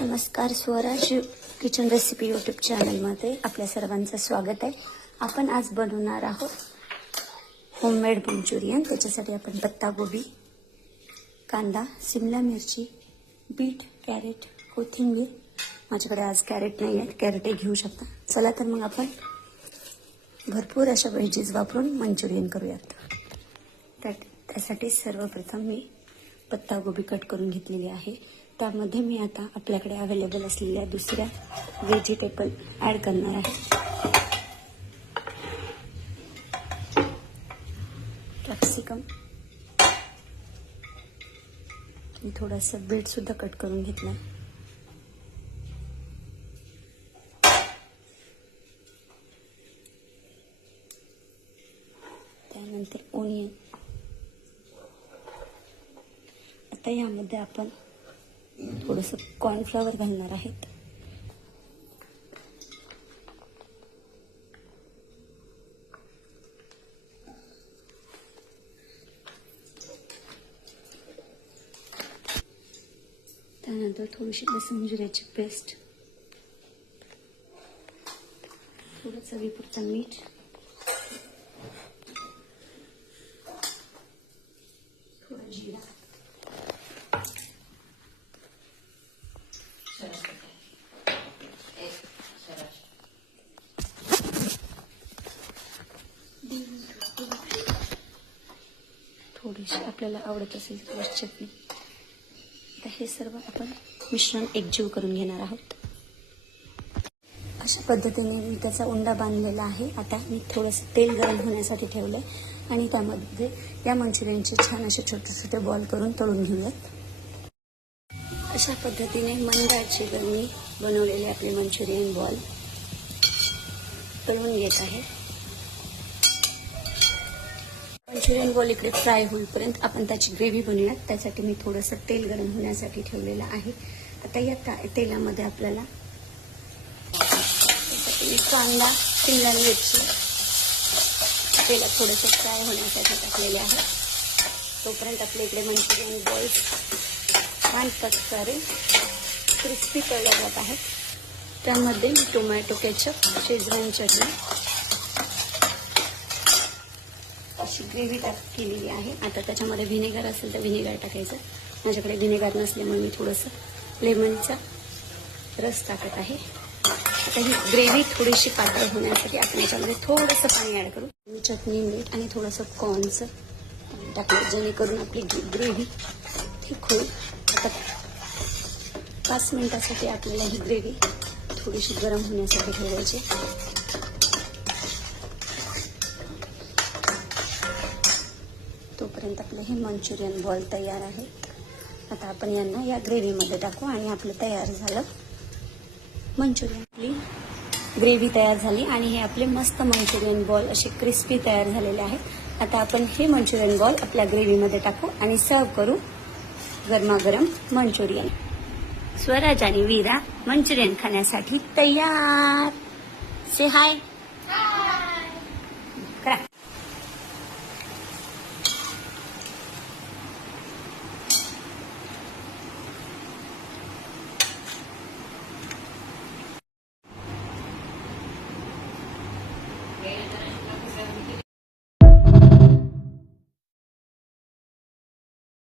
नमस्कार, Swaraj kitchen recipe YouTube चॅनलमध्ये आपल्या सर्वांचं स्वागत आहे. आपण आज बनवणार आहोत होममेड मंचुरियन. त्याच्यासाठी आपण पत्तागोबी, कांदा, शिमला मिरची, बीट, कॅरेट, कोथिंबीर. माझ्याकडे आज कॅरेट नाही आहेत, कॅरेटही घेऊ शकता. चला तर मग आपण भरपूर अशा व्हेजीज वापरून मंचुरियन करूयात. त्यासाठी सर्वप्रथम मी पत्तागोबी कट करून घेतलेली आहे. त्यामध्ये मी आता आपल्याकडे अवेलेबल असलेल्या दुसऱ्या व्हेजिटेबल ॲड करणार आहे. कॅप्सिकम, मी थोडासा बीट सुद्धा कट करून घेतला. त्यानंतर ओनियन. आता यामध्ये आपण थोडंसं कॉर्नफ्लॉवर घालणार आहेत. त्यानंतर थोडीशी लसूण जिऱ्याची पेस्ट, थोडं चवीपुरतं मीठ, थोडं जिरा, थोडीशी आपल्याला आवडत असेल तर चटणी. आता हे सर्व आपण मिश्रण एकजीव करून घेणार आहोत. अशा पद्धतीने मी त्याचा उंडा बांधलेला आहे. आता मी थोडंसं तेल गरम होण्यासाठी ठेवलं आणि त्यामध्ये या मंचुरियनचे छान असे छोटे छोटे बॉल करून तळून घेऊयात. अशा पद्धतीने मंद आचेवर मी बनवलेले आपले मंचुरियन बॉल तळून घेत आहे. मंचुरियन बॉल इकडे फ्राय होईपर्यंत आपण त्याची ग्रेव्ही बनवूयात. त्यासाठी मी थोडंसं तेल गरम होण्यासाठी ठेवलेलं आहे. आता या तेलामध्ये आपल्याला कांदा, शिमला मिरची तेलात थोडंसं फ्राय होण्यासाठी टाकलेले आहे. तोपर्यंत आपल्या इकडे मंचुरियन बॉल्स छान प्रकारे क्रिस्पी तळले जात आहेत. त्यामध्ये टोमॅटो केचप, शेजवान चटणी अशी ग्रेव्ही केलेली आहे. आता त्याच्यामध्ये व्हिनेगर असेल तर व्हिनेगर टाकायचं. माझ्याकडे व्हिनेगर नसल्यामुळे मी थोडंसं लेमनचा रस टाकत आहे. आता ही ग्रेव्ही थोडीशी पातळ होण्यासाठी आपण याच्यामध्ये थोडंसं पाणी ॲड करू. चटणी, मीठ आणि थोडंसं कॉर्नचं टाकलं जेणेकरून आपली ग्रेव्ही ठीक होईल. आता 5 मिनिटासाठी आपल्याला ही ग्रेव्ही थोडीशी गरम होण्यासाठी ठेवायची. तोपर्यंत आपले हे मंचुरियन बॉल तयार आहेत. आता आपण यांना या ग्रेव्हीमध्ये टाकू आणि आपलं तयार झालं मंचुरियन. आपली ग्रेव्ही तयार झाली आणि हे आपले मस्त मंचुरियन बॉल असे क्रिस्पी तयार झालेले आहेत. आता आपण हे मंचुरियन बॉल आपल्या ग्रेव्हीमध्ये टाकू आणि सर्व करू गरमागरम मंचुरियन. स्वराज आणि वीरा मंचुरियन खाण्यासाठी तयार. से हाय.